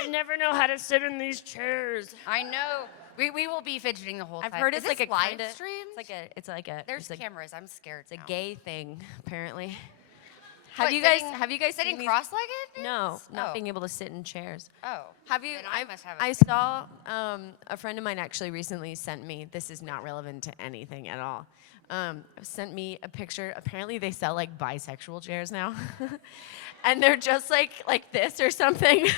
I never know how to sit in these chairs. I know. We will be fidgeting the whole time. I've heard it's like a live kinda, stream. It's like a. There's it's like, cameras. I'm scared. It's a gay thing, apparently. What, Have you guys sitting seen cross-legged? No, not Oh. being able to sit in chairs. Oh. Have you? Then I must have I it. saw a friend of mine actually recently sent me. This is not relevant to anything at all. Sent me a picture. Apparently, they sell like bisexual chairs now, and they're just like this or something.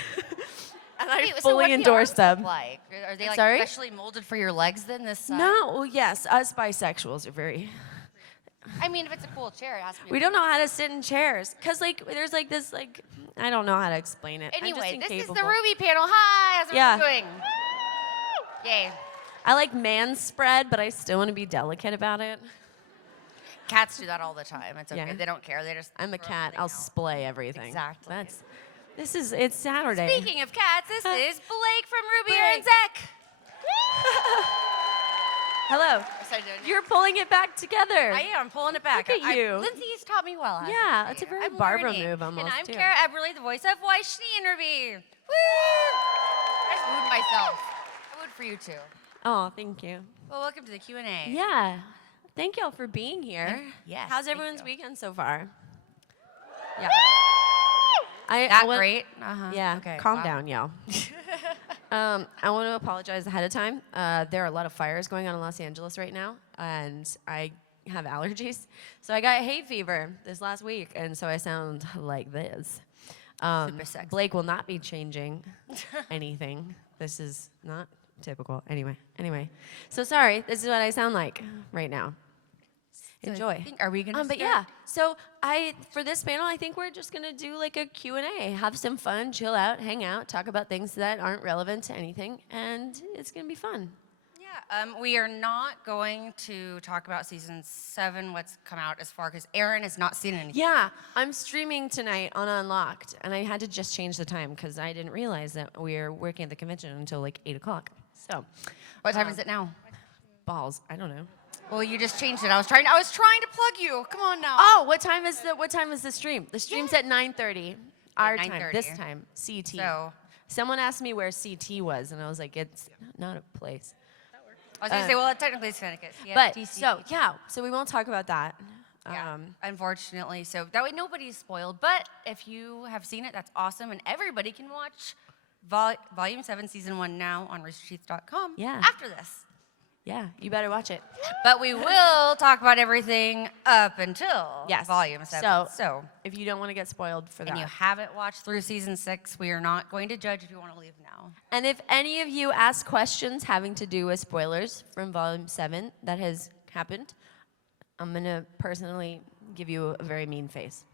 And I Wait, so fully what do the endorse arms them. look like? Are they like Sorry? specially molded for your legs then? This side? No, well, yes, us bisexuals are very. I mean, if it's a cool chair, it has to be. We don't know how to sit in chairs, cause like there's like this like I don't know how to explain it. I'm just Anyway, this is incapable. the Rooby panel. Hi, how's everyone doing? Yay. I like man spread, but I still want to be delicate about it. Cats do that all the time. It's okay. Yeah. They don't care. They just. I'm a throw cat. everything I'll out. splay everything. Exactly. It's Saturday. Speaking of cats, this is Blake from Rwby, Blake. Arryan Zech. Hello. You're pulling it back together. I am pulling it back. Look at you. Lindsay's taught me well. Yeah, it's a very I'm Barbara learning. move almost, And I'm too. Kara Eberle, the voice of Weiss Schnee in Rwby. Woo! I just wooed myself. I wooed for you too. Oh, thank you. Well, welcome to the Q&A. Yeah. Thank y'all for being here. Yes, How's thank everyone's you. weekend so far? Yeah. That great? Yeah. Okay. Calm wow. down, y'all. I want to apologize ahead of time. There are a lot of fires going on in Los Angeles right now, and I have allergies. So I got hay fever this last week, and so I sound like this. Super sexy. Blake will not be changing anything. This is not typical. Anyway. So sorry. This is what I sound like right now. So Enjoy. are we gonna? But yeah, so for this panel, I think we're just gonna do like a Q&A, have some fun, chill out, hang out, talk about things that aren't relevant to anything, and it's gonna be fun. Yeah. We are not going to talk about season 7, what's come out as far, because Aaron has not seen anything. Yeah, I'm streaming tonight on Unlocked, and I had to just change the time because I didn't realize that we're working at the convention until like 8 o'clock. So, What time is it now? balls, I don't know. Well, you just changed it. I was trying to plug you. Come on now. Oh, what time is the stream? The stream's at 9:30. Our time, 9:30. this time, CT. So Someone asked me where CT was, and I was like, it's not a place. I was gonna say, well, technically it's Connecticut. Yeah, But DC. so we won't talk about that. Yeah, unfortunately. So that way nobody's spoiled. But if you have seen it, that's awesome, and everybody can watch Volume 7, Season 1 now on roosterteeth.com. Yeah. After this. Yeah, you better watch it. But we will talk about everything up until Yes. Volume 7. So if you don't want to get spoiled for that. And you haven't watched through Season 6, we are not going to judge if you want to leave now. And if any of you ask questions having to do with spoilers from Volume 7 that has happened, I'm going to personally give you a very mean face.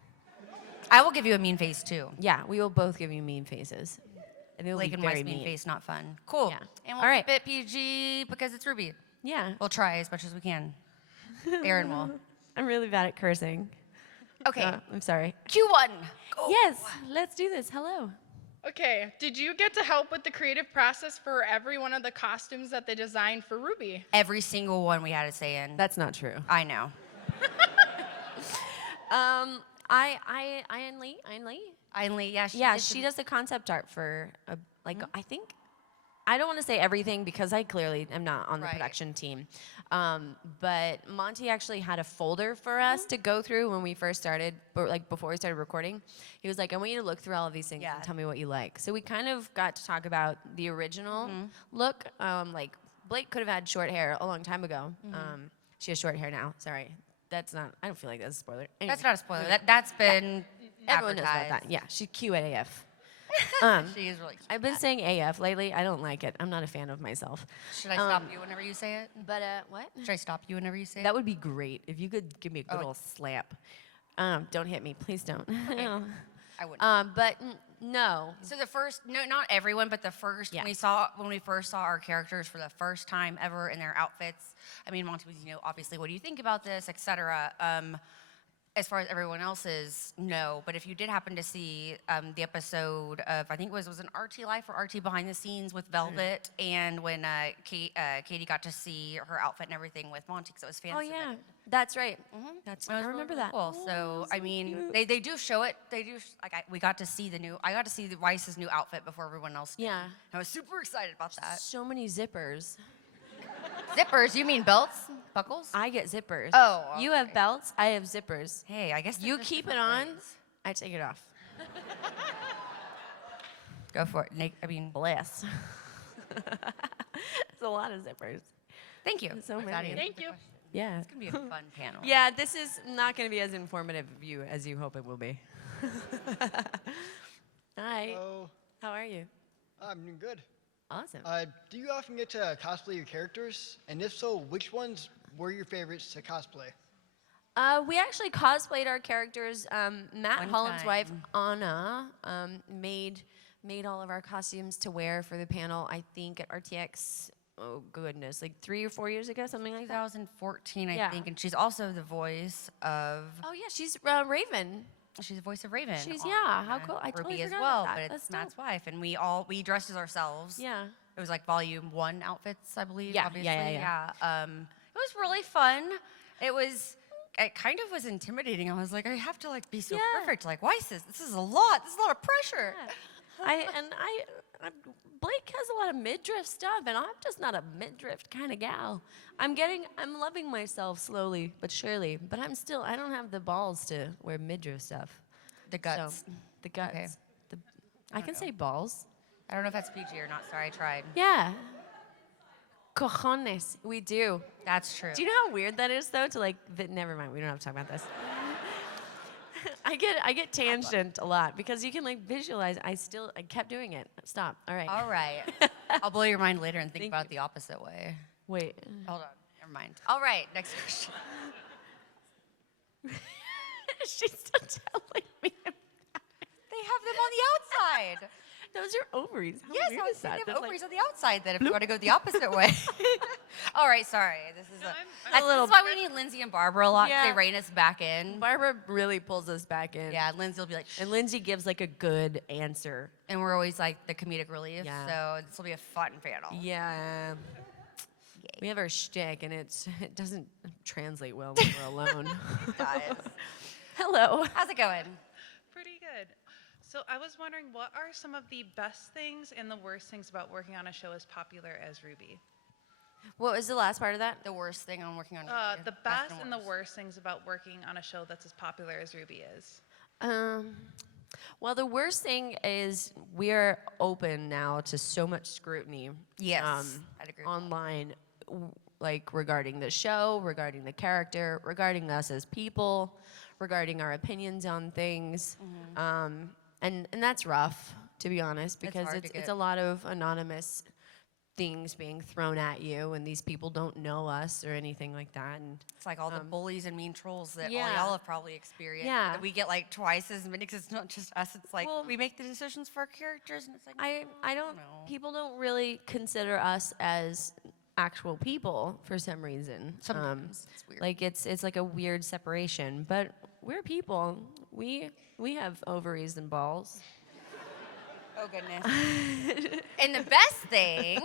I will give you a mean face, too. Yeah, we will both give you mean faces. And it'll Blake be and very Weiss mean mean. face, not fun. Cool. Yeah. And we'll All right. keep it PG because it's Rwby. Yeah. We'll try as much as we can. Aaron will. I'm really bad at cursing. Okay. I'm sorry. Q1. Go. Yes, let's do this. Hello. Okay, did you get to help with the creative process for every one of the costumes that they designed for Rwby? Every single one we had to say in. That's not true. I know. Ian Lee? Ainley, yeah. She does the concept art for, I think, I don't want to say everything because I clearly am not on the Right. production team. But Monty actually had a folder for us to go through when we first started, or like before we started recording. He was like, I want you to look through all of these things and tell me what you like. So we kind of got to talk about the original look. Like Blake could have had short hair a long time ago. She has short hair now. Sorry. That's not, I don't feel like that's a spoiler. Anyway, That's not a spoiler. That's been everyone knows about advertised. that. Yeah, she's cute at AF. She is really cute. I've been saying AF lately. I don't like it. I'm not a fan of myself. Should I stop you whenever you say it? But what? Should I stop you whenever you say it? That would be great if you could give me a good old slap. Don't hit me, please don't. I wouldn't. But no. So the first, no, not everyone, but the first, Yeah. when we first saw our characters for the first time ever in their outfits, I mean, Monty was, obviously, what do you think about this, et cetera. as far as everyone else's, no. But if you did happen to see the episode of, I think it was an RT Life or RT Behind the Scenes with Velvet, and when Katie got to see her outfit and everything with Monty, because it was fan Oh submitted. yeah, that's right. That's I remember that. Cool. So I mean, they do show it. They do we got to see I got to see the Weiss's new outfit before everyone else did. Yeah. I was super excited about that. So many zippers. Zippers? You mean belts? Buckles? I get zippers. Oh, You have belts. I have zippers. Hey, I guess they're You just keep it different on. things. I take it off. Go for it. I mean, Bless. It's a lot of zippers. thank you. So With that many. answer Thank the you. question. Yeah. It's gonna be a fun panel. Yeah, this is not going to be as informative of you as you hope it will be. Hi. Hello, How are you? I'm doing good. Awesome. Do you often get to cosplay your characters? And if so, which ones were your favorites to cosplay? We actually cosplayed our characters. Matt One Holland's time. wife, Anna, made all of our costumes to wear for the panel, I think, at RTX, oh goodness, like 3 or 4 years ago, something like that. 2014, I Yeah. think, and she's also the voice of. Oh, yeah, she's Raven. She's the voice of Raven. She's- on, yeah, how cool. I totally Rooby as forgot well, about but that. it's That's Matt's dope. wife, and we dressed as ourselves. Yeah. It was like volume 1 outfits, I believe. Yeah, obviously. yeah. It was really fun. It kind of was intimidating. I was like, I have to like be so Yeah. perfect. Like, Weiss, this is a lot. This is a lot of pressure. Blake has a lot of midriff stuff, and I'm just not a midriff kind of gal. I'm loving myself slowly but surely, but I don't have the balls to wear midriff stuff. The guts. So, the guts. Okay. I can say balls. I don't know if that's PG or not. Sorry, I tried. Yeah. Cojones. We do. That's true. Do you know how weird that is, though? To like, never mind. We don't have to talk about this. I get tangent a lot because you can like visualize. I kept doing it. Stop. All right. All right. I'll blow your mind later and think Thank about it the opposite way. Wait. Hold on. Never mind. All right. Next question. She's still telling me. They have them on the outside. Those are ovaries. How Yes, weird I was is saying that? they have That's ovaries on the outside. That if you want to go the opposite way. All right. Sorry. This is I'm this is why we need Lindsay and Barbara a lot. 'Cause Yeah. They rein us back in. Barbara really pulls us back in. Yeah. Lindsay will be like, And Lindsay gives like a good answer. and we're always like the comedic relief. Yeah. So this will be a fun panel. Yeah. We have our shtick, and it doesn't translate well when we're alone. Guys. Hello. How's it going? Pretty good. So I was wondering, what are some of the best things and the worst things about working on a show as popular as Rooby? What was the last part of that? The worst thing I'm working on. The best and the worst things about working on a show that's as popular as Rooby is. Well, the worst thing is we're open now to so much scrutiny. Yes, I'd agree with that. Online, like regarding the show, regarding the character, regarding us as people, regarding our opinions on things, and that's rough, to be honest, because hard to it's get- a lot of anonymous things being thrown at you, and these people don't know us or anything like that. And It's like all the bullies and mean trolls that all yeah. y'all have probably experienced. Yeah. That we get like twice as many because it's not just us. It's like Well, we make the decisions for our characters, and it's like I don't. no. People don't really consider us as actual people for some reason. Sometimes it's weird. Like it's like a weird separation, but we're people. We have ovaries and balls. Oh goodness. And the best thing is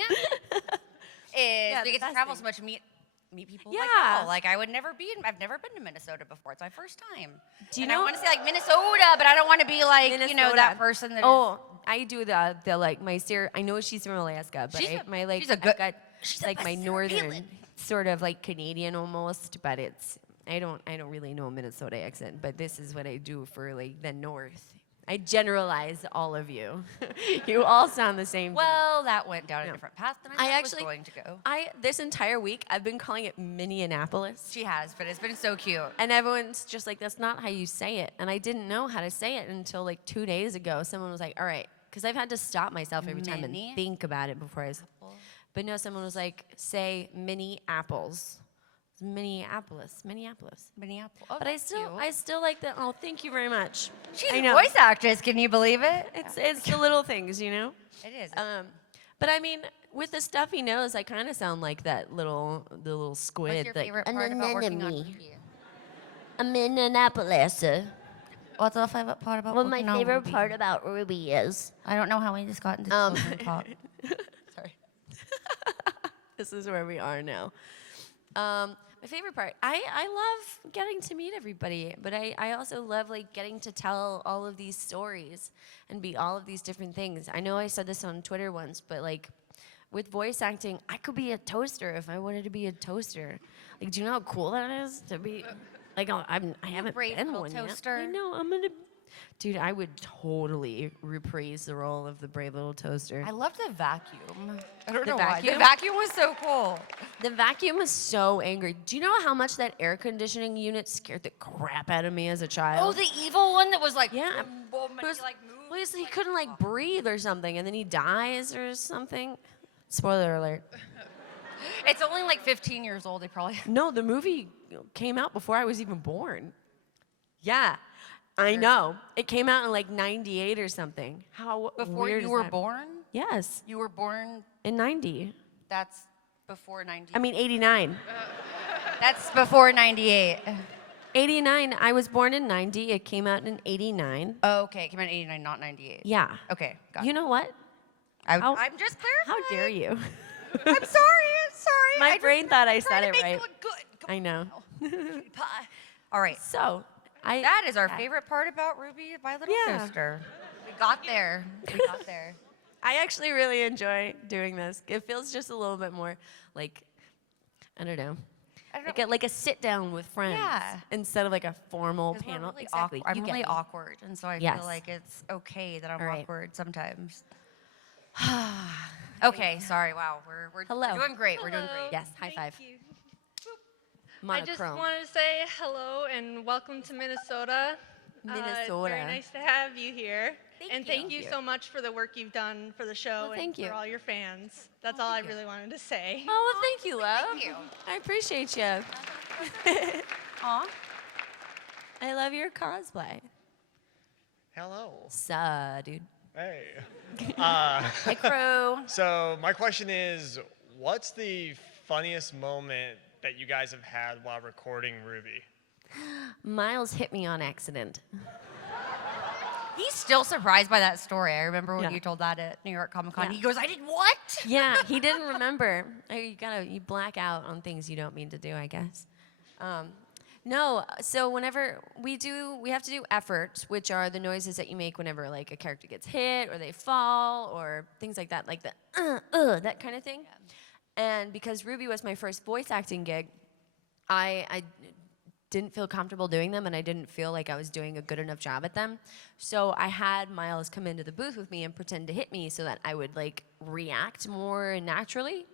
the we get to best travel thing. so much and meet people Yeah. like y'all. Like I've never been to Minnesota before. It's my first time. Do you And I know- want to say like Minnesota, but I don't want to be like you know Minnesota. that person that is- Oh, I do the like my I know she's from Alaska, but She's my like she's a good- I've got she's a like my Western northern feeling. sort of like Canadian almost, but I don't really know a Minnesota accent, but this is what I do for like the north. I generalize all of you. You all sound the same. to me. Well, that went down a No. different path than I I thought it actually was going to go. This entire week I've been calling it Minneapolis. She has, but it's been so cute. And everyone's just like, that's not how you say it. And I didn't know how to say it until like 2 days ago. Someone was like, all right, because I've had to stop myself every time Minnie? and think about it before I say. But no, someone was like, say mini apples. Minneapolis. Minneapolis. Oh, But I that's still cute. like that. Oh, thank you very much. She's I a know. voice actress. Can you believe it? It's the little things, you know? It is. But I mean, with the stuffy nose, I kind of sound like the little squid. What's your that- favorite part about working on TV? I'm in Annapolis. What's the favorite part about What my working on favorite Rwby? part about Rwby is. I don't know how we just got into children talk. Sorry. This is where we are now. My favorite part, I love getting to meet everybody, but I also love like getting to tell all of these stories and be all of these different things. I know I said this on Twitter once, but like with voice acting, I could be a toaster if I wanted to be a toaster. Like, do you know how cool that is to be? Like, I haven't brave been little one yet. toaster. I know, I'm gonna. Dude, I would totally reprise the role of the brave little toaster. I loved the vacuum. I don't The know why. vacuum? The vacuum was so cool. The vacuum was so angry. Do you know how much that air conditioning unit scared the crap out of me as a child? Oh, the evil one that was like, yeah. boom, and It was, he like moved. well, he couldn't like breathe or something, and then he dies or something. Spoiler alert. It's only like 15 years old. They probably. No, the movie came out before I was even born. Yeah, I know. It came out in like '98 or something. How Before weird you is were that? born? Yes, You were born. in '90. That's before 90. I mean '89. That's before 98. '89. I was born in '90. It came out in '89. Oh, okay. It came out in 89, not 98. Yeah. Okay, got You it. know what? I'm how- just clarifying. How dare you? I'm sorry. My brain thought I Trying said to it make right. You look good. Come I know. on, pie. All right. So, That is our favorite part about Rwby, my little Yeah. toaster. We got there. We got there. I actually really enjoy doing this. It feels just a little bit more like, I don't know, like a sit down with friends Yeah. instead of like a formal 'Cause we're panel. really Exactly. awkward. I'm You get really me. awkward, and so I Yes. feel like it's okay that I'm All right. awkward sometimes. Okay, sorry. Wow, we're Hello. doing great. We're doing great. Yes, high five. you. I just Monochrome. want to say hello and welcome to Minnesota. It's Minnesota. very nice to have you here. you. And thank you so much for the work you've done for the show Well, thank and you. for all your fans. That's all I really wanted to say. Oh, well, thank you, love. Thank you. I appreciate you. Aw. I love your cosplay. Hello. Suh, dude. Hey. Hey, crew. So my question is, what's the funniest moment that you guys have had while recording Rwby? Miles hit me on accident. He's still surprised by that story. I remember when Yeah. you told that at New York Comic Con. Yeah. He goes, "I did what?" Yeah, he didn't remember. You black out on things you don't mean to do, I guess. No, so whenever we have to do efforts, which are the noises that you make whenever like a character gets hit or they fall or things like that, like the that kind of thing. And because Rwby was my first voice acting gig, I didn't feel comfortable doing them, and I didn't feel like I was doing a good enough job at them. So I had Miles come into the booth with me and pretend to hit me so that I would like react more naturally.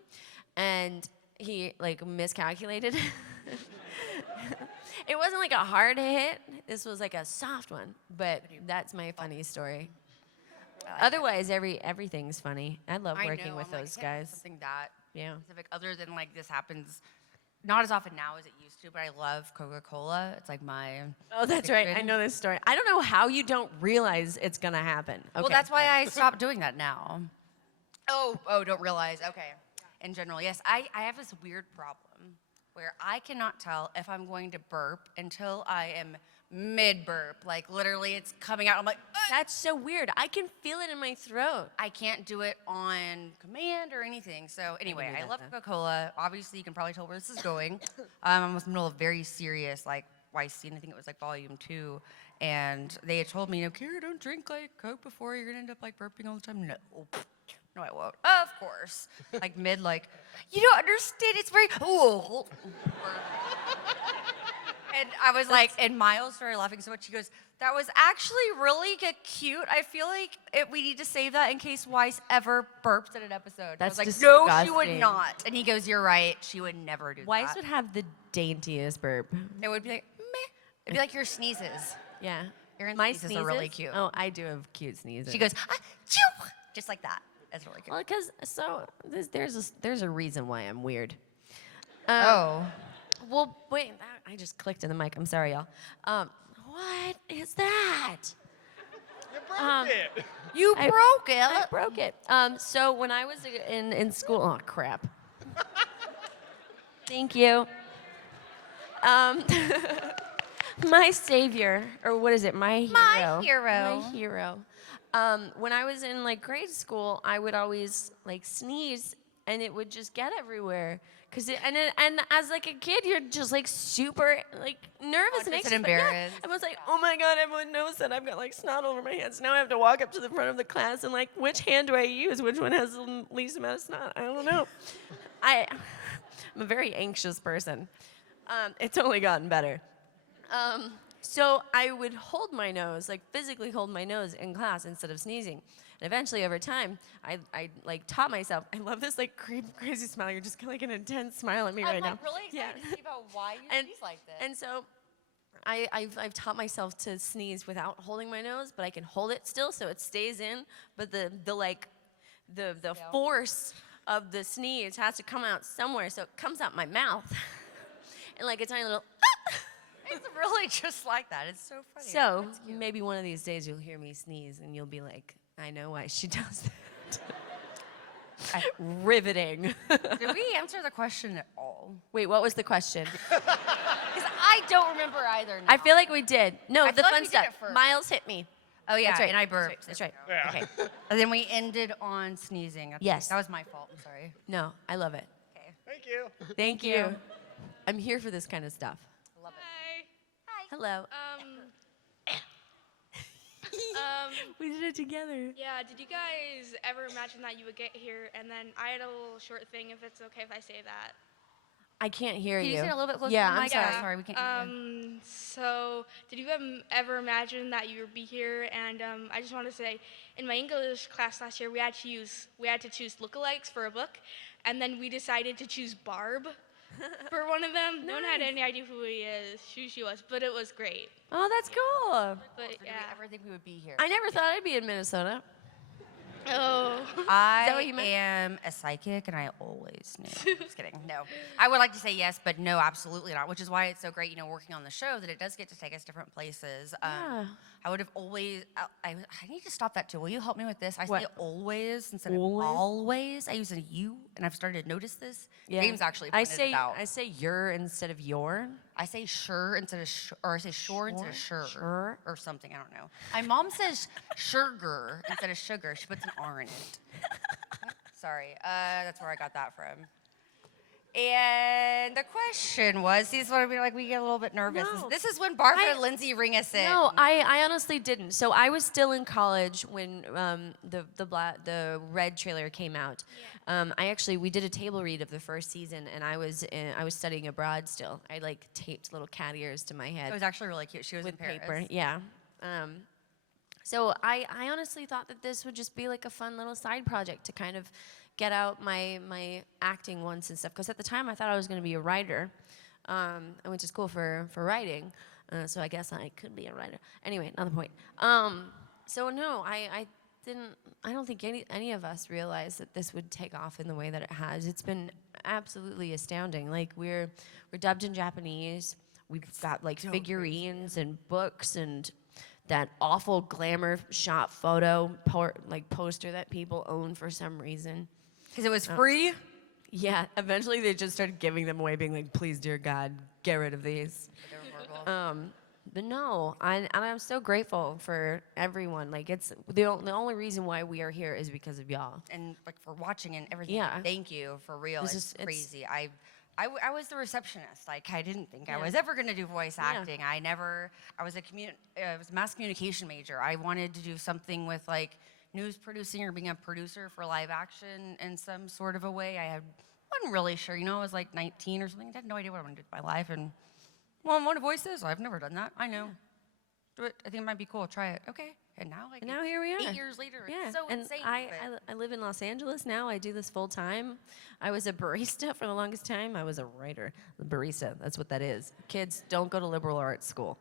And he like miscalculated. It wasn't like a hard hit. This was like a soft one, but that's my funny story. Otherwise, everything's funny. I love working with those guys. Something that Yeah. specific, other than like this happens not as often now as it used to, but I love Coca-Cola. It's like my Oh, that's right. I addiction. know this story. I don't know how you don't realize it's gonna happen. Okay. Well, that's why I stopped doing that now. Oh, don't realize. Okay. In general, yes, I have this weird problem where I cannot tell if I'm going to burp until I am mid-burp. Like literally, it's coming out. I'm like, "Ugh." That's so weird. I can feel it in my throat. I can't do it on command or anything. So anyway, do I that love then. Coca-Cola. Obviously, you can probably tell where this is going. I'm in the middle of very serious, like, Weiss Schnee. I think it was like volume 2. And they had told me, Kara, don't drink like Coke before. You're gonna end up like burping all the time. No, I won't. Of course. Like mid, like, you don't understand. It's very. And I was like, and Miles started laughing so much. He goes, "That was actually really cute. I feel like we need to save that in case Weiss ever burps in an episode." That's I was like, "No, she would disgusting. not." And he goes, "You're right. She would never do Weiss that." would have the daintiest burp. It would be like, meh. It'd be like your sneezes. Yeah. Your My sneezes are really cute. Oh, I do have cute sneezes. She goes, "Achoo!" Just like that. That's really cute. Well, because there's a reason why I'm weird. Oh. Well, wait. I just clicked in the mic. I'm sorry, y'all. What is that? You broke it. You I- broke it. I broke it. So when I was in school, oh crap. Thank you. My savior, or what is it? My hero. My hero. My hero. When I was in like grade school, I would always like sneeze, and it would just get everywhere. And as like a kid, you're just like super like nervous and anxious. embarrassed. I was like, oh my god, everyone knows that I've got like snot all over my hands. Now I have to walk up to the front of the class and like, which hand do I use? Which one has the least amount of snot? I don't know. I'm a very anxious person. It's only gotten better. So I would hold my nose, like physically hold my nose in class instead of sneezing. And eventually, over time, I like taught myself. I love this like crazy smile. You're just like an intense smile at me right now. I'm really excited to see about why you sneeze like this. And so I've taught myself to sneeze without holding my nose, but I can hold it still so it stays in. But the force of the sneeze has to come out somewhere, so it comes out my mouth. And like a tiny little. It's really just like that. It's so funny. So maybe one of these days you'll hear me sneeze and you'll be like, I know why she does that. Riveting. Did we answer the question at all? Wait, what was the question? Because I don't remember either. I feel like we did. No, I the feel like fun we did stuff. it first. Miles hit me. Oh yeah, That's right. and I burped. That's right. Yeah. Okay. And then we ended on sneezing. Yes. That was my fault. I'm sorry. No, I love it. Okay. Thank you. Thank you. I'm here for this kind of stuff. Love it. Hello. We did it together. Yeah, did you guys ever imagine that you would get here? And then I had a little short thing, if it's okay if I say that. I can't hear Can you you. say it a little bit closer Yeah, to the I'm mic? sorry. Sorry, we can't hear you. So, did you ever imagine that you would be here? And I just want to say, in my English class last year, we had to choose lookalikes for a book, and then we decided to choose Barb for one of them. No one had any idea who she was, but it was great. Oh, that's cool. But Did we yeah. ever think we would be here? I never thought I'd be in Minnesota. Oh. that what you meant? am a psychic, and I always knew. Just kidding. No, I would like to say yes, but no, absolutely not. Which is why it's so great, working on the show that it does get to take us different places. Yeah. I would have always. I need to stop that too. Will you help me with this? I say What? always instead Always? of always. I use a you, and I've started to notice this. Yeah. James actually I pointed say it out. I say your instead of your. I say sure instead of or I say sure instead of sure. Sure. Or something, I don't know. My mom says sugar instead of sugar. She puts an R in it. Sorry, that's where I got that from. And the question was, this is what I mean, like we get a little bit nervous. No. This is when Barbara and Lindsay ring us in. No, I honestly didn't. So I was still in college when the Red trailer came out. We did a table read of the first season, and I was studying abroad still. I like taped little cat ears to my head It was actually really cute. She was with in Paris. paper. Yeah. So I honestly thought that this would just be like a fun little side project to kind of get out my acting once and stuff. Because at the time I thought I was going to be a writer. I went to school for writing, so I guess I could be a writer. Anyway, not the point. So no, I don't think any of us realized that this would take off in the way that it has. It's been absolutely astounding. Like we're dubbed in Japanese. We've got like figurines and books and that awful glamour shot photo poster that people own for some reason. Because it was free. Yeah, eventually they just started giving them away, being like, please, dear God, get rid of these. But no, I'm so grateful for everyone. Like, it's the only reason why we are here is because of y'all. And like for watching and everything. Yeah. Thank you, for real. It's crazy. I was the receptionist. Like, I didn't think I was ever going to do voice acting. I was a mass communication major. I wanted to do something with like news producing or being a producer for live action in some sort of a way. Wasn't really sure. I was like 19 or something. I had no idea what I wanted to do with my life. And well, I want to voice this. I've never done that. I know. Do it. I think it might be cool. Try it. Okay. And now here we are. 8 years later. Yeah, It's so and insane. I live in Los Angeles now. I do this full time. I was a barista for the longest time. I was a writer. A barista, that's what that is. Kids, don't go to liberal arts school.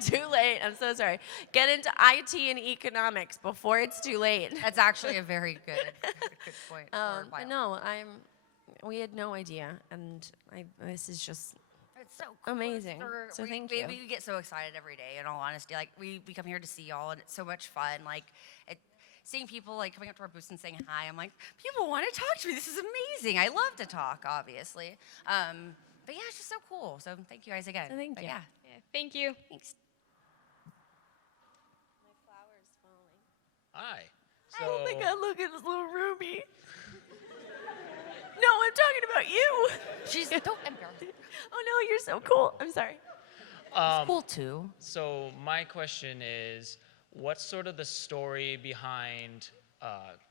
Too late. I'm so sorry. Get into IT and economics before it's too late. That's actually a very good point. But no, we had no idea, and this is just It's so cool. Amazing. So thank you. We get so excited every day, in all honesty. Like, we come here to see y'all, and it's so much fun. Like, seeing people, like, coming up to our booths and saying hi, I'm like, people want to talk to me. This is amazing. I love to talk, obviously. But yeah, it's just so cool. So thank you guys again. Thank But you. Yeah, Yeah, thank you. thanks. Hi. So, Oh my God, look at this little Rwby. No, I'm talking about you. She's don't embarrass. Oh no, you're so cool. I'm sorry. It's cool too. So my question is, what's sort of the story behind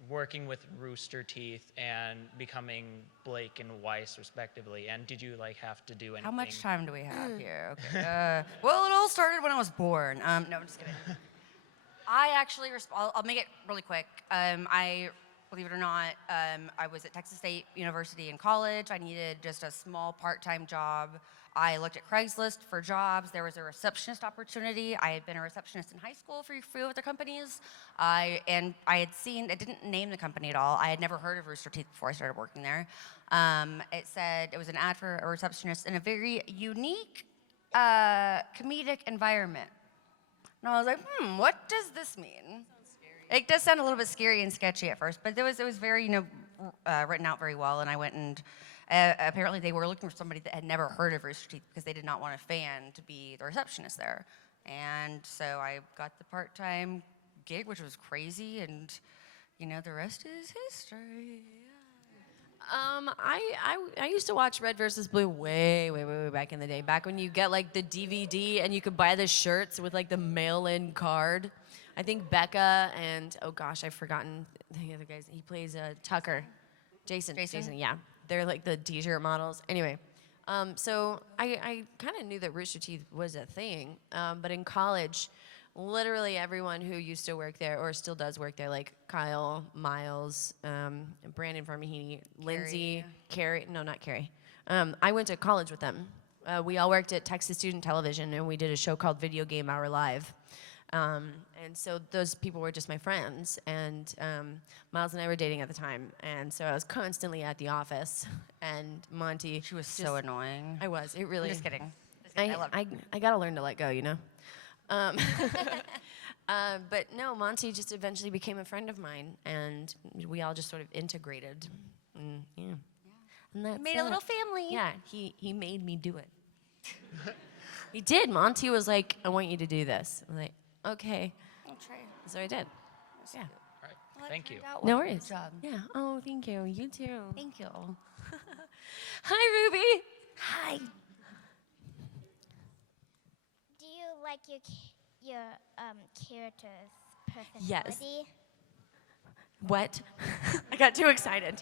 working with Rooster Teeth and becoming Blake and Weiss respectively? And did you like have to do anything? How much time do we have here? Okay. Well, it all started when I was born. No, I'm just kidding. I actually, I'll make it really quick. Believe it or not, I was at Texas State University in college. I needed just a small part-time job. I looked at Craigslist for jobs. There was a receptionist opportunity. I had been a receptionist in high school for a few other companies. I had seen, it didn't name the company at all. I had never heard of Rooster Teeth before I started working there. It said, it was an ad for a receptionist in a very unique, comedic environment. And I was like, what does this mean? It does sound a little bit scary and sketchy at first, but it was very, written out very well. And I went and apparently they were looking for somebody that had never heard of Rooster Teeth because they did not want a fan to be the receptionist there. And so I got the part-time gig, which was crazy, and the rest is history. I used to watch Red versus Blue way back in the day. Back when you get like the DVD and you could buy the shirts with like the mail-in card. I think Becca and oh gosh, I've forgotten the other guys. He plays Tucker, Jason. Yeah, they're like the t-shirt models. Anyway, so I kind of knew that Rooster Teeth was a thing, but in college, literally everyone who used to work there or still does work there, like Kyle, Miles, Brandon Farmahini, Lindsay, Carrie. No, not Carrie. I went to college with them. We all worked at Texas Student Television, and we did a show called Video Game Hour Live. And so those people were just my friends, and Miles and I were dating at the time, and so I was constantly at the office, and Monty. She was so annoying. I was. It really. I'm just kidding. I loved it. I gotta learn to let go, But no, Monty just eventually became a friend of mine, and we all just sort of integrated. And, yeah. And that's Made a little family. Yeah, he made me do it. He did. Monty was like, I want you to do this. I'm like, okay. I'll try. So I did. Yeah. All right. Thank you. No worries. Good job. Yeah. Oh, thank you. You too. Thank you. Hi, Rwby. Hi. Do you like your character's personality? Yes. What? I got too excited.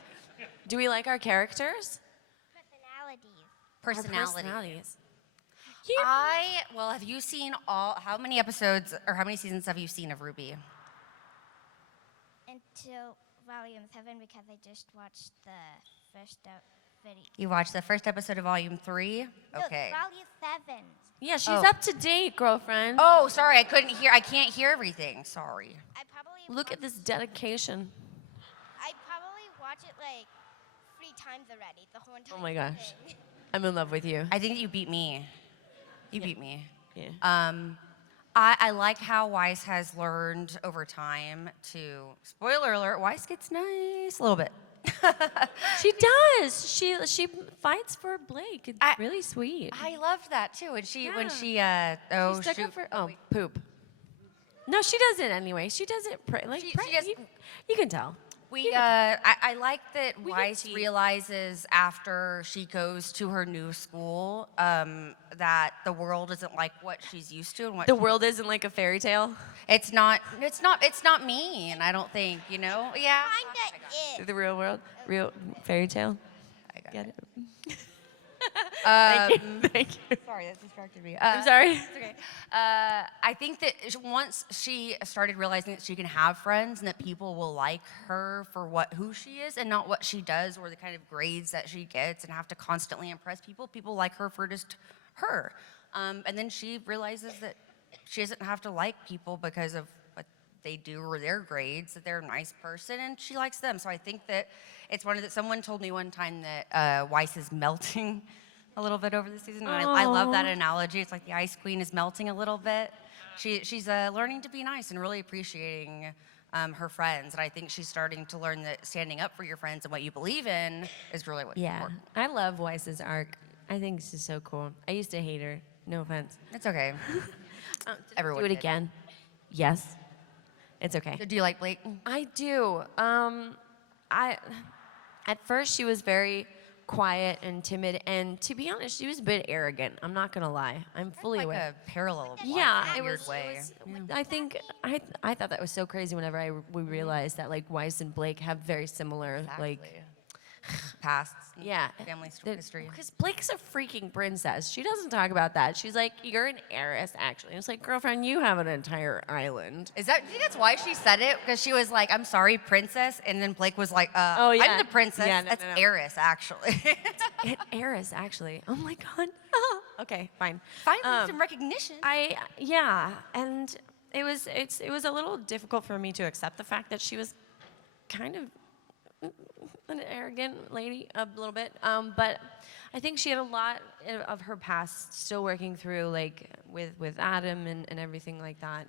Do we like our characters? Personalities. Our Personality. Yeah. Well, have you seen how many episodes or how many seasons have you seen of Rwby? Until volume 7 because I just watched the first video. You watched the first episode of Volume 3? Okay. No, volume 7. Yeah, she's Oh. up to date, girlfriend. Oh, sorry, I can't hear everything. Sorry. I probably Look at this dedication. I probably watched it like 3 times already, the whole entire Oh my gosh. thing. I'm in love with you. I think you beat me. You beat me. Yeah. I like how Weiss has learned over time to, spoiler alert, Weiss gets nice a little bit. She does. She fights for Blake. It's really sweet. I loved that too. And when she She stuck up for poop. No, she does it anyway. She does it She just- you can tell. I like that We can Weiss tease. realizes after she goes to her new school that the world isn't like what she's used to and what The world isn't like a fairy tale. it's not mean. I don't think Yeah. Kinda is. The real world, real fairy tale. I got Get it. it? Um, Thank you. Sorry, that distracted me. I'm sorry. It's okay. I think that once she started realizing that she can have friends and that people will like her for who she is and not what she does or the kind of grades that she gets and have to constantly impress people. People like her for just her. And then she realizes that she doesn't have to like people because of what they do or their grades, that they're a nice person and she likes them. So I think that it's someone told me one time that Weiss is melting a little bit over the season. And I love that analogy. It's like the Ice Queen is melting a little bit. She's learning to be nice and really appreciating her friends. And I think she's starting to learn that standing up for your friends and what you believe in is really what's important. I love Weiss's arc. I think this is so cool. I used to hate her. No offense. It's okay. Everyone Do it did. again. Yes. It's okay. So do you like Blake? I do. At first she was very quiet and timid, and to be honest, she was a bit arrogant. I'm not gonna lie. I'm fully Like aware. a parallel of Yeah, life in it a weird was. way. I think I thought that was so crazy whenever we realized that like Weiss and Blake have very similar like. Exactly. Pasts. Yeah. Family The- history. Because Blake's a freaking princess. She doesn't talk about that. She's like, you're an heiress, actually. And it's like, girlfriend, you have an entire island. Do you think that's why she said it? Because she was like, I'm sorry, princess. And then Blake was like, Oh, yeah. I'm the princess. Yeah, no, That's no. heiress, actually. Heiress, actually. Oh my God. Okay, fine. Finally, some recognition. And it was a little difficult for me to accept the fact that she was kind of an arrogant lady, a little bit. But I think she had a lot of her past still working through, like with Adam and everything like that.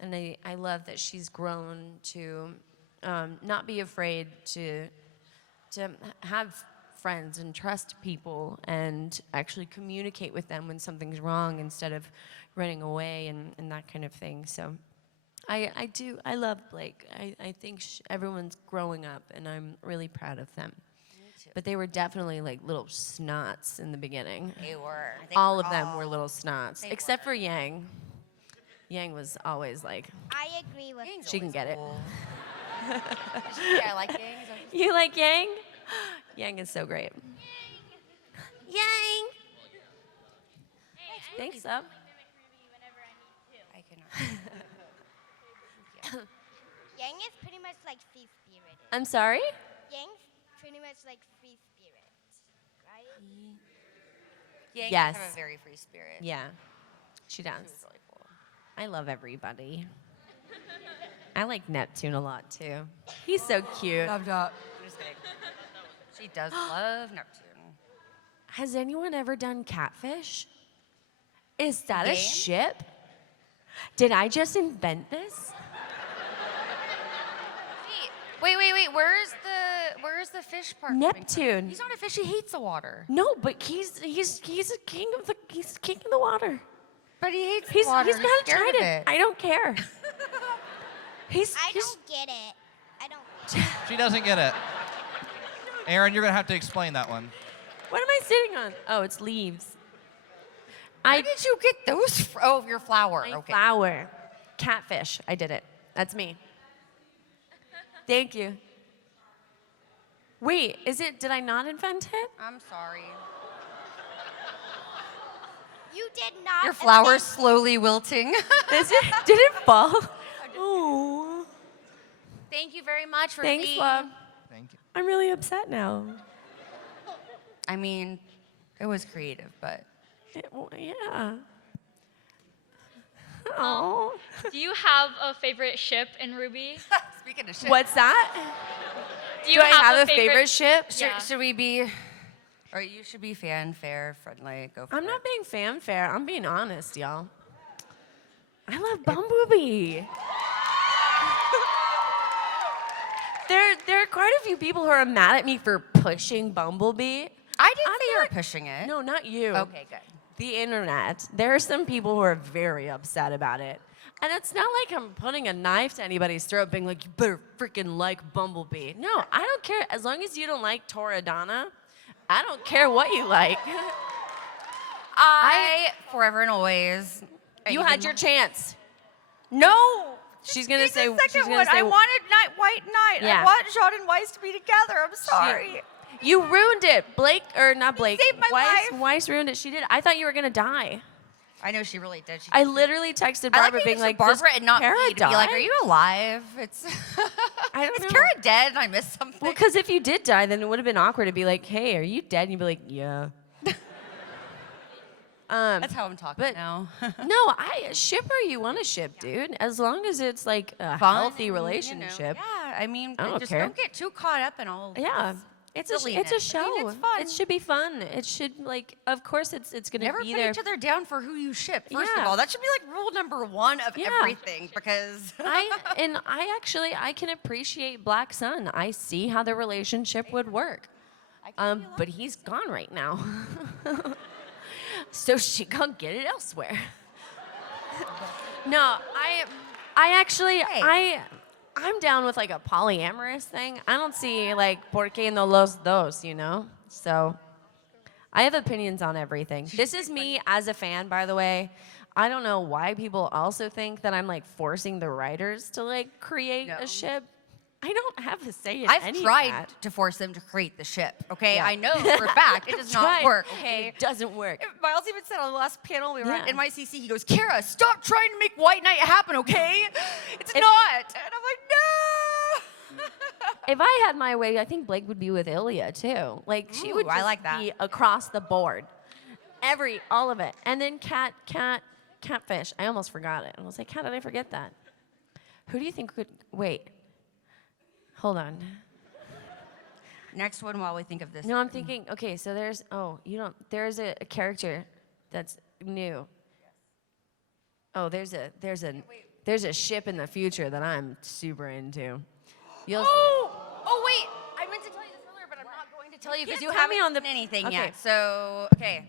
And I love that she's grown to not be afraid to have friends and trust people and actually communicate with them when something's wrong instead of running away and that kind of thing. So I love Blake. I think everyone's growing up, and I'm really proud of them. But they were definitely like little snots in the beginning. They were. All of them were little snots, except for Yang. Yang was always like, I agree with she can get it. Yeah, I like Yang. You like Yang? Yang is so great. Yang! Thanks, up. I cannot. Yang is pretty much like free spirited. I'm sorry? Yang's pretty much like free spirit, right? Yang Yes. have a very free spirit. Yeah, she does. She was really cool. I love everybody. I like Neptune a lot too. He's so cute. I'm just kidding. She does love Neptune. Has anyone ever done Catfish? Is that a Game? ship? Did I just invent this? Wait. Where's the fish part? coming from? Neptune. He's not a fish. He hates the water. No, but he's a king of the water. But he hates He's the water. kind of scared tried of it. I don't care. he's I don't get it. I don't get it. She doesn't get it. Aaron, you're gonna have to explain that one. What am I sitting on? Oh, it's leaves. Where did you get those? Oh, your flower. My Okay. flower. Catfish. I did it. That's me. Thank you. Wait, did I not invent it? I'm sorry. You did not. Your flower's slowly wilting. Did it fall? Oh. Thank you very much for Thanks, being. love. Thank you. I'm really upset now. I mean, it was creative, but. Yeah. Oh. Do you have a favorite ship in Rwby? Speaking of shit. What's that? Do Do I have a favorite ship? Yeah. Should we be? Or you should be fanfare friendly. Go for I'm it. not being fanfare. I'm being honest, y'all. I love Bumblebee. There are quite a few people who are mad at me for pushing Bumblebee. I didn't say you were pushing it. No, not you. Okay, good. The internet. There are some people who are very upset about it. And it's not like I'm putting a knife to anybody's throat being like, you better freaking like Bumblebee. No, I don't care. As long as you don't like Toradana, I don't care what you like. I forever and always. You had your chance. No. She's gonna say. The second She's gonna one. say. I wanted White Knight. Yeah. I want Jean and Weiss to be together. I'm sorry. You ruined it, Blake, or not Blake. saved my life. Weiss ruined it. She did. I thought you were gonna die. I know she really did. She I did. literally texted I like Barbara that being you like, said Barbara "Does and not Kara me to be like, die?" are you alive? It's. I don't Is know. Kara dead and I missed something? Well, because if you did die, then it would have been awkward to be like, "Hey, are you dead?" And you'd be like, "Yeah." That's how I'm talking but- now. No, I ship her. You want to ship, dude. As long as it's like a Fun healthy and, you know, relationship. yeah, I mean, I don't just care. don't get too caught up in all. Yeah. this It's a silliness. show. I mean, it's fun. It should be fun. It should like, of course, it's gonna Never be put there. each other down for who you ship. First Yeah. of all, that should be like rule number one of Yeah. everything because. I can appreciate Black Sun. I see how the relationship would work. But he's gone right now. So she can't get it elsewhere. No, I actually, I'm down with like a polyamorous thing. I don't see like por qué no los dos, you know? So I have opinions on everything. This is me as a fan, by the way. I don't know why people also think that I'm like forcing the writers to like create a ship. I don't have a say in I've any of tried that. to force them to create the ship, okay? Yeah. I know for a fact it does not Tried, work, and okay? It doesn't work. Miles even said on the last panel we were at Yeah. NYCC, he goes, Kara, stop trying to make White Knight happen, okay? It's not. And I'm like, no. If I had my way, I think Blake would be with Ilya too. Like she would Ooh, I just like that. be across the board. All of it. And then Catfish. I almost forgot it. I was like, how did I forget that? Who do you think could, wait. Hold on. Next one while we think of this. No, I'm thinking, okay, so there's a character that's new. Oh, there's a ship in the future that I'm super into. You'll see. Oh, wait. I meant to tell you this earlier, but I'm not going to tell you because you tell me haven't on the- seen anything Okay. yet. So, okay.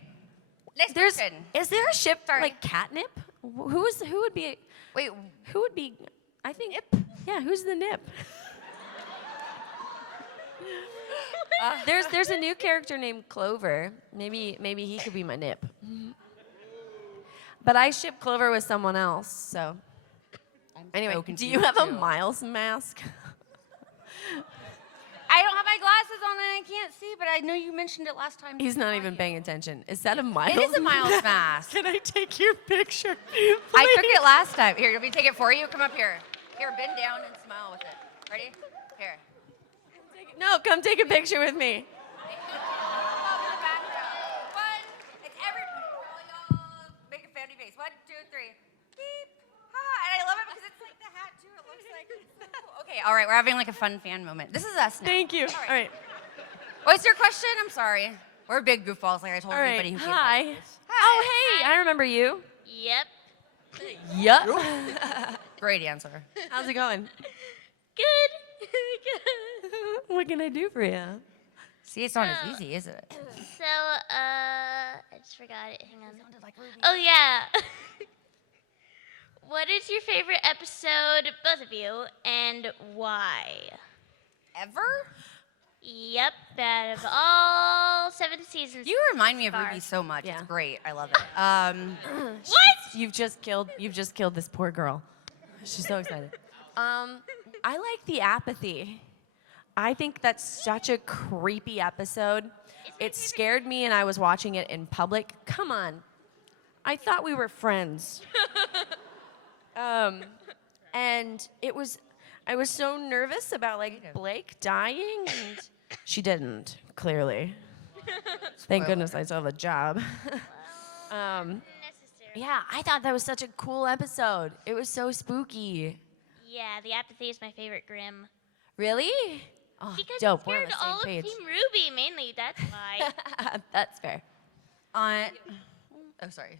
Next question. Is there a ship like Catnip? Who would be? Wait, Who would be? I think. Nip? Yeah, who's the Nip? There's a new character named Clover. Maybe he could be my Nip. But I ship Clover with someone else. So. Anyway, so do you confused, have a too. Miles mask? I don't have my glasses on and I can't see, but I know you mentioned it last time. He's not even paying attention. Is that a Miles? It is a Miles mask. Can I take your picture? I took it last time. Here, let me take it for you. Come up here. Here, bend down and smile with it. Ready? Here. No, come take a picture with me. It's every make a funny face. 1, 2, 3. Beep. Ha. And I love it because it's like the hat too. It looks like it's so cool. Okay, all right, we're having like a fun fan moment. This is us now. Thank you. All right. What's your question? I'm sorry. We're big goofballs, like I told All right. everybody who came Hi. by. Oh, hey, I remember you. Yep. Yup. Great answer. How's it going? Good. Good. What can I do for you? See, it's not as easy, is it? So, I just forgot it. Hang on. Oh, yeah. What is your favorite episode, both of you, and why? Ever? Yep, out of all 7 seasons. You remind me of far. Rooby so much. Yeah. It's great. I love it. What? You've just killed this poor girl. She's so excited. I like the apathy. I think that's such a creepy episode. It scared me, and I was watching it in public. Come on. I thought we were friends. And I was so nervous about like Blake dying, and she didn't, clearly. Thank goodness I still have a job. Necessary. Yeah, I thought that was such a cool episode. It was so spooky. Yeah, the apathy is my favorite Grimm. Really? Oh, Because dope. it We're on scared the same all page. of Team Ruby, mainly, that's why. That's fair. Oh, sorry.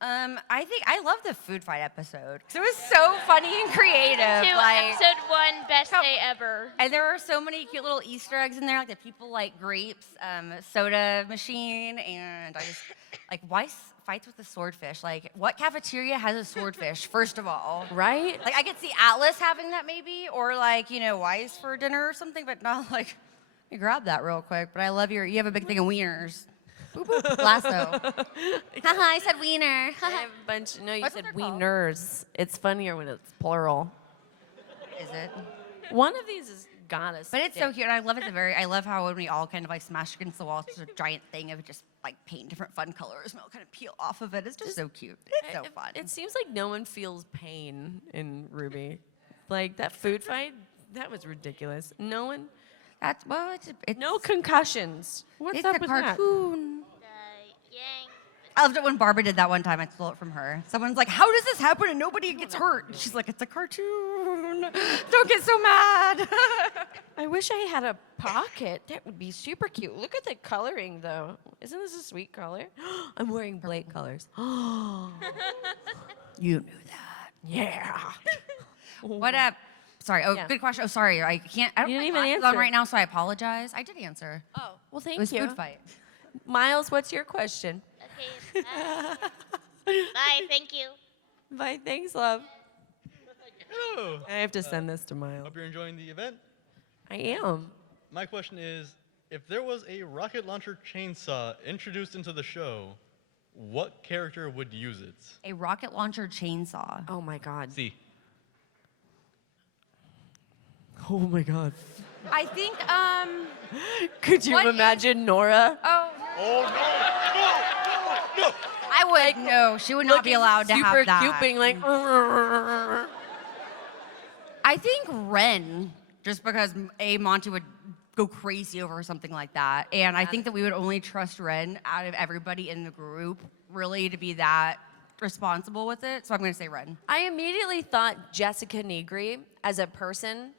I think I love the food fight episode. 'Cause it was so funny and creative. Episode 1, best day ever. And there were so many cute little Easter eggs in there, like the people like grapes, soda machine, and I just like Weiss fights with the swordfish. Like, what cafeteria has a swordfish? First of all, Right? like I could see Atlas having that maybe, or like Weiss for dinner or something, but not like. Let me grab that real quick. But I love you have a big thing of wieners. Boop, boop. Lasso. Haha, I said wiener. I have a bunch. No, you What's said what they're called? wieners. It's funnier when it's plural. Is it? One of these is gotta But it's so stick. cute. And I love it. I love how when we all kind of like smash against the wall, it's just a giant thing of just like paint different fun colors and it'll kind of peel off of it. It's just so cute. It's so fun. It seems like no one feels pain in Rwby. Like that food fight, that was ridiculous. No one. That's it's No concussions. What's it's up a with that? cartoon. Yang. I loved it when Barbara did that one time. I stole it from her. Someone's like, "How does this happen and nobody gets hurt?" And she's like, "It's a cartoon. Don't get so mad." I wish I had a pocket. That would be super cute. Look at the coloring, though. Isn't this a sweet color? I'm wearing Blake colors. You knew that. Yeah. What up? Sorry. Oh, Yeah. good question. Oh, sorry. I can't. I don't You have didn't my even glasses on answer. right now, so I apologize. I did answer. Oh, well, thank It was you. food fight. Miles, what's your question? Okay. Bye. Thank you. Bye. Thanks, love. Hello. I have to send this to Miles. Hope you're enjoying the event. I am. My question is, if there was a rocket launcher chainsaw introduced into the show, what character would use it? A rocket launcher chainsaw. Oh my God. See. Oh my God. I think. Could you What imagine Nora? Oh. Oh no! No! No! No! I would. No, she would not be allowed to have that. Super cute, being like. I think Ren, just because Monty would go crazy over something like that, and I think that we would only trust Ren out of everybody in the group, really, to be that responsible with it. So I'm gonna say Ren. I immediately thought Jessica Negri as a person.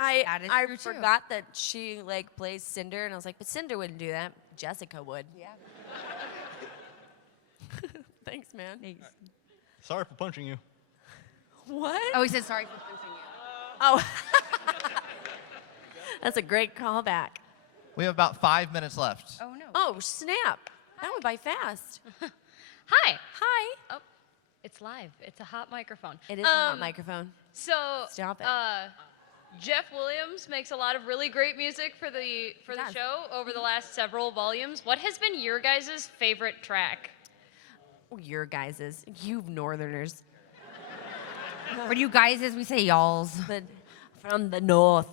That is I true, too. forgot that she like plays Cinder, and I was like, but Cinder wouldn't do that. Jessica would. Yeah. Thanks, man. Thanks. Sorry for punching you. What? Oh, he said sorry for punching you. Oh. That's a great callback. We have about 5 minutes left. Oh no. Oh, snap. That went by fast. Hi. Hi. Oh, it's live. It's a hot microphone. It is a hot microphone. So, Stop it. Jeff Williams makes a lot of really great music for the does. show over the last several volumes. What has been your guys' favorite track? Oh, your guys's. You Northerners. For you guys, as we say, y'alls. From the North.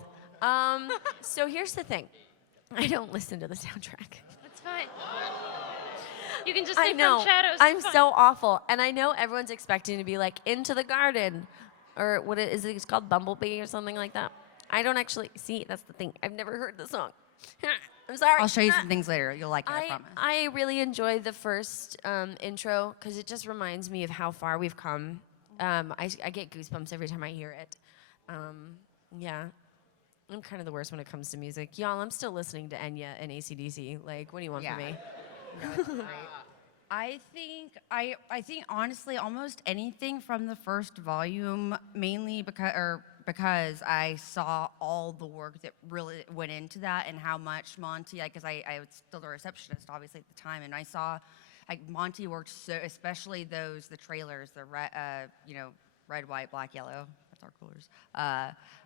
So here's the thing. I don't listen to the soundtrack. That's fine. You can just I say know. From Shadows. I'm It's fine. so awful. And I know everyone's expecting to be like Into the Garden. Or what is it? It's called Bumblebee or something like that. I don't actually see. That's the thing. I've never heard the song. I'm sorry. I'll show you some things later. You'll like it, I promise. I really enjoy the first intro because it just reminds me of how far we've come. I get goosebumps every time I hear it. Yeah. I'm kind of the worst when it comes to music. Y'all, I'm still listening to Enya and AC/DC. Like, what do you want from me? I think honestly almost anything from the first volume, mainly because I saw all the work that really went into that and how much Monty, because I was still the receptionist obviously at the time, and I saw like Monty worked so, especially the trailers, the red, white, black, yellow. That's our colors.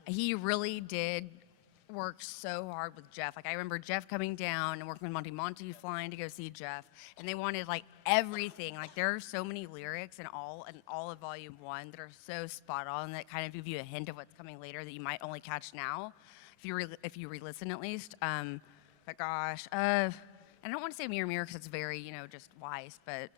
He really did work so hard with Jeff. Like I remember Jeff coming down and working with Monty flying to go see Jeff, and they wanted like everything. Like there are so many lyrics in all of Volume 1 that are so spot on that kind of give you a hint of what's coming later that you might only catch now if you re-listen at least. But gosh, and I don't want to say Mirror Mirror because it's very just Weiss, but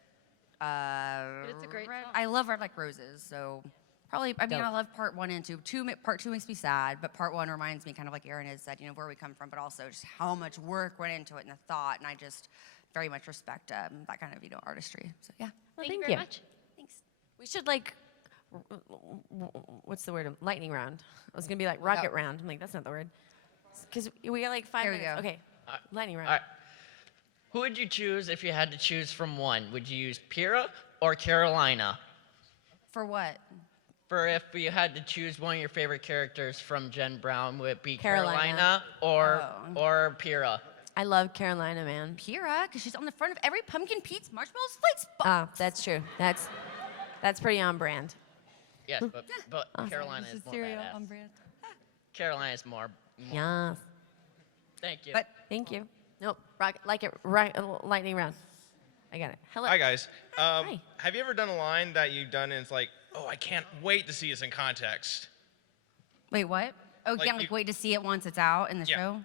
it's a great song. I love Red Like Roses, so. Probably, I love part 1 and 2. Part 2 makes me sad, but part 1 reminds me, kind of like Aaron has said, where we come from, but also just how much work went into it and the thought, and I just very much respect that kind of, artistry. So, yeah. Well, Thank you very much. Thanks. We should, what's the word? Lightning round. I was going to be like rocket round. I'm like, that's not the word. Because we got like 5 Here we minutes. go. Okay, lightning round. All right. Who would you choose if you had to choose from one? Would you use Pyrrha or Carolina? For what? For if you had to choose one of your favorite characters from Jen Brown, would it be Carolina. Carolina or Pyrrha? I love Carolina, man. Pyrrha, because she's on the front of every Pumpkin Pete's Marshmallow Slice box. That's true. That's pretty on brand. Yes, but Carolina is more badass. on brand. Carolina is more. Yeah. Thank you. But thank you. Nope. Lightning round. I got it. Hello. Hi, guys. Hi. Have you ever done a line that you've done and it's like, oh, I can't wait to see this in context? Wait, what? Oh, you Like can't wait to see it once it's out in the show?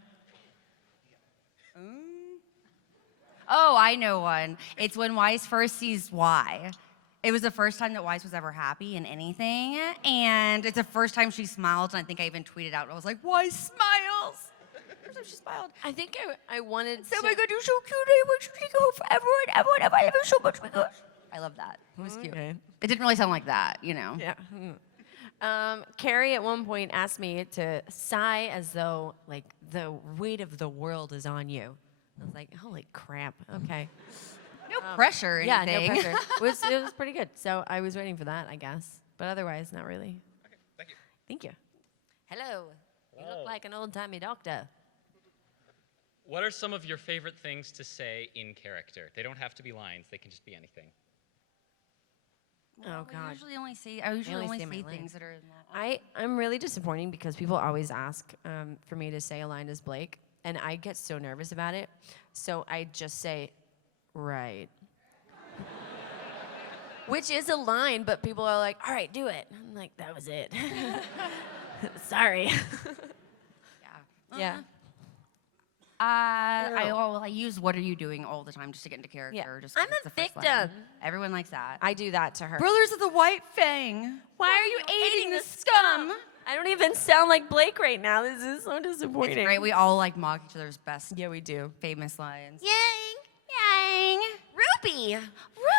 Oh, I know one. It's when Weiss first sees Y. It was the first time that Weiss was ever happy in anything, and it's the first time she smiled, and I think I even tweeted out, I was like, Weiss smiles! First time she smiled. I think I wanted Oh my God, you're so cute. I wish you could go forever and ever and ever. I love you so much. Oh my gosh. I love that. It was cute. Okay. It didn't really sound like that, Yeah. Carrie at one point asked me to sigh as though like the weight of the world is on you. I was like, holy crap. Okay. No pressure or Yeah, anything. no pressure. It was pretty good. So I was waiting for that, I guess. but otherwise, not really. Okay, thank you. Thank you. Hello. You look like an old-timey doctor. What are some of your favorite things to say in character? They don't have to be lines. They can just be anything. Oh, God. I usually only say things that are in that. I'm really disappointing because people always ask for me to say a line as Blake, and I get so nervous about it. So I just say, right. Which is a line, but people are like, all right, do it. I'm like, that was it. Sorry. Yeah. I use "What are you doing" all the time just to get into character. Yeah. Just 'cause I'm it's a the first victim. line. Everyone likes that. I do that to her. Brothers of the White Fang. Why are you aiding the scum? I don't even sound like Blake right now. This is so disappointing. It's great. We all like mock each other's best. Yeah, we do. Famous lines. Yang! Rooby!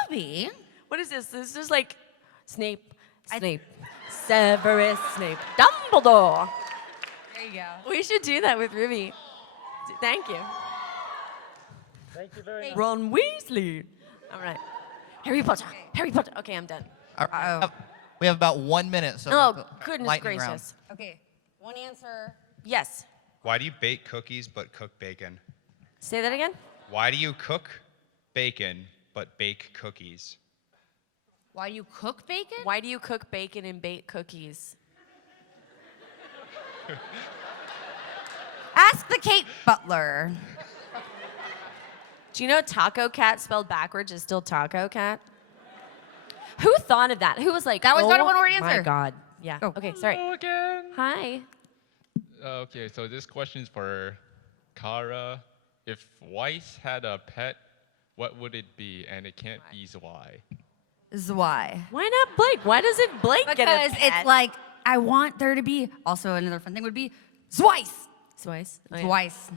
Rooby. What is this? This is like Snape, Severus Snape, Dumbledore. There you go. We should do that with Rooby. Thank you. Thank you very much. Ron Weasley. All right. Harry Potter. Harry Potter. Okay, I'm done. We have about 1 minute. So Oh, goodness lightning round. gracious. Okay. One answer. Yes. Why do you bake cookies but cook bacon? Say that again. Why do you cook bacon but bake cookies? Why do you cook bacon? Why do you cook bacon and bake cookies? Ask the Kate Butler. Do you know Taco Cat spelled backwards is still Taco Cat? Who thought of that? Who was like, That was not a oh one-word my answer. God. Yeah. Go. Okay, sorry. Hello again. Hi. Okay, so this question is for Kara. If Weiss had a pet, what would it be? And it can't be Zwei. Zwei. Why not Blake? Why doesn't Blake get a Because pet? it's like, I want there to be. Also, another fun thing would be Zweiss. Twice. Oh, yeah. Zweiss.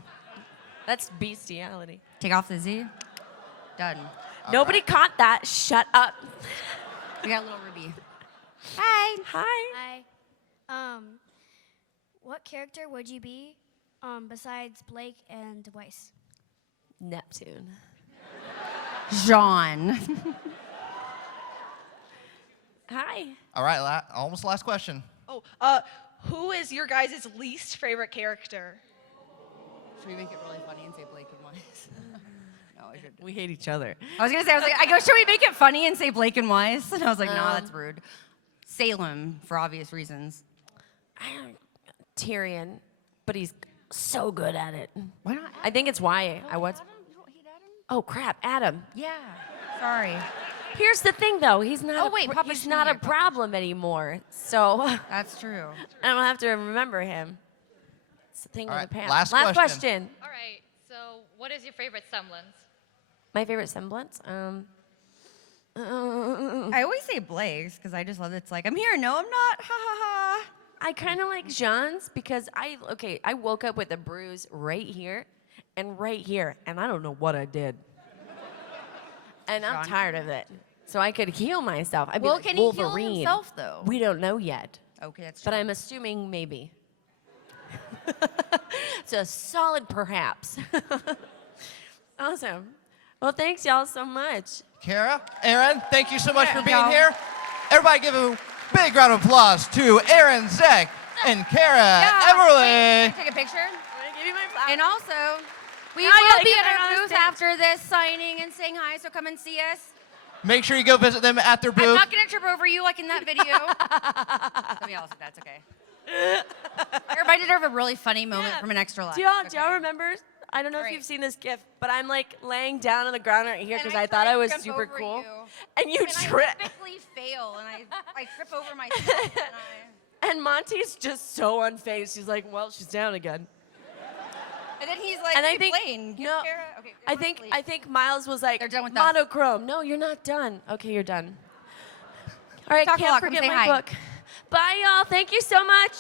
That's bestiality. Take off the Z. Done. Nobody caught that. Shut up. We got a little Ruby. Hi. Hi. Hi. What character would you be besides Blake and Weiss? Neptune. Jean. Hi. All right, almost last question. Oh, who is your guys' least favorite character? Should we make it really funny and say Blake and Weiss? No, I shouldn't. We hate each other. I was gonna say, should we make it funny and say Blake and Weiss? And I was like, no, that's rude. Salem, for obvious reasons. Tyrion, but he's so good at it. Why not? I think it's why I was. Oh crap, Adam. Yeah. Sorry. Here's the thing, though. He's not. Oh, wait, Papa he's not a Schnee. problem anymore. So That's true. I don't have to remember him. It's a thing All of right, the past. last question. question. All right. So, what is your favorite semblance? My favorite semblance. I always say Blake's because I just love it's like, I'm here. No, I'm not. Ha ha ha. I kind of like Jean's because I woke up with a bruise right here and right here, and I don't know what I did. And I'm Jean. tired of it. So I could heal myself. I'd be Well, like can he heal Wolverine. himself, though? We don't know yet. Okay, that's But true. I'm assuming maybe. It's a solid perhaps. Awesome. Well, thanks y'all so much. Kara, Aaron, thank you so much for being y'all. here. Everybody give a big round of applause to Arryan Zech and Kara Eberle. Take a picture. Give you my flowers. And also, we No, will yeah, be get at it on our the booth stage. after this signing and saying hi, so come and see us. Make sure you go visit them at their I'm booth. not going to trip over you like in that video. Somebody else, that's okay. Everybody deserve a really funny moment from an extra life. Do y'all remember? I don't know if you've seen this GIF, but I'm like laying down on the ground right here because I thought I was super cool. And you trip. I typically fail, and I trip over myself. And Monty's just so unfazed. He's like, well, she's down again. And then he's like, And I hey, think- Blaine, give no, Kara. Okay, I think Miles was like, They're done with us. monochrome. No, you're not done. Okay, you're done. All right, Talk a can't lot. Come forget say my hi. book. Bye, y'all. Thank you so much.